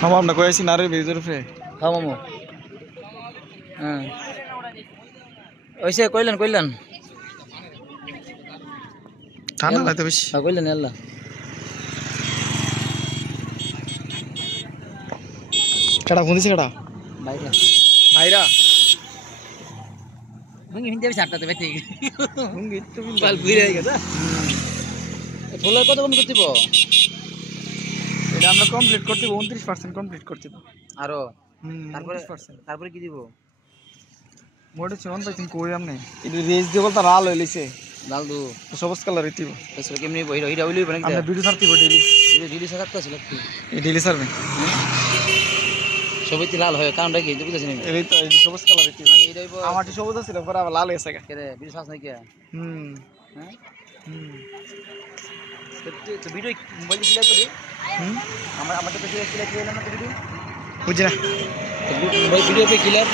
हम आपने कोई ऐसी नारे भेज रहे थे हाँ मामू हाँ वैसे कोयलन कोयलन ঠান্ডা লাগতে বেশি हाँ कोयलन याल्ला কেডা ফোন দিছে কেডা বাইরা ভাইরা মুঙ্গি হিন্দে ছাড়তে বেতে লুঙ্গি তো বাল ঘুরে হয়ে গেছে ছোলা কত বন্ধ করতে এটা আমরা কমপ্লিট করতে 29% কমপ্লিট করতে আরো তারপরে তারপরে কি দিব মোটে চন পাইছেন কই আমনে এটা রেজ দিয়ে বলতা লাল হইলিছে লাল দু সবুজ কালার ইতিব এসে কেমনি বইরা হইরা হইলি বানাই আমরা ভিডিও ছাড়তে ডেইলি দিদি সাকাত আছে লাগতি এই ডেইলি ছাড়বে সবই লাল হয় কারণটা কি বুঝতেছ না এই তো এই সবুজ কালার ইতিব মানে এটাইবো আমারটি সবুজ ছিল পরে আবার লাল হয়েছে গা কেরে ভিডিও সাজ নাই কি হ্যাঁ তো ভিডিও মোবাইল ক্লিয়ার করে আমার তো ক্লিয়ার করে না ভিডিও বুঝনা ভিডিও पे क्लियर